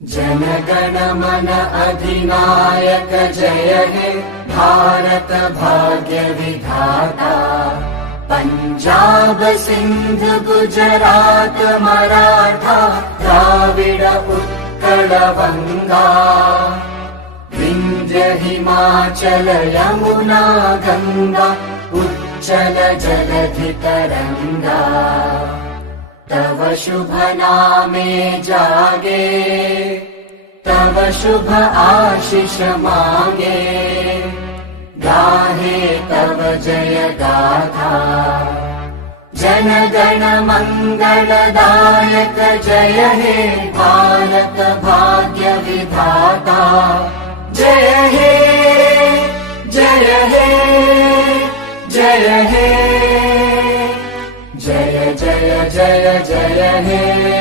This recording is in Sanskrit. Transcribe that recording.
जनगण मन अधिनायक जय हे भारत भाग्य विधाता। पंजाब सिंध गुजरात मराठा द्राविड उत्कल बंगा। विंध्य हिमाचल यमुना गंगा उच्चल जलधि तरंगा। तव शुभ नामे जागे तव शुभ आशीष मांगे। गाहे तव जय गाथा जन गण मंगलदायक जय हे भारत भाग्य विधाता। जय हे जय हे जय हे जय जय जय जय हे।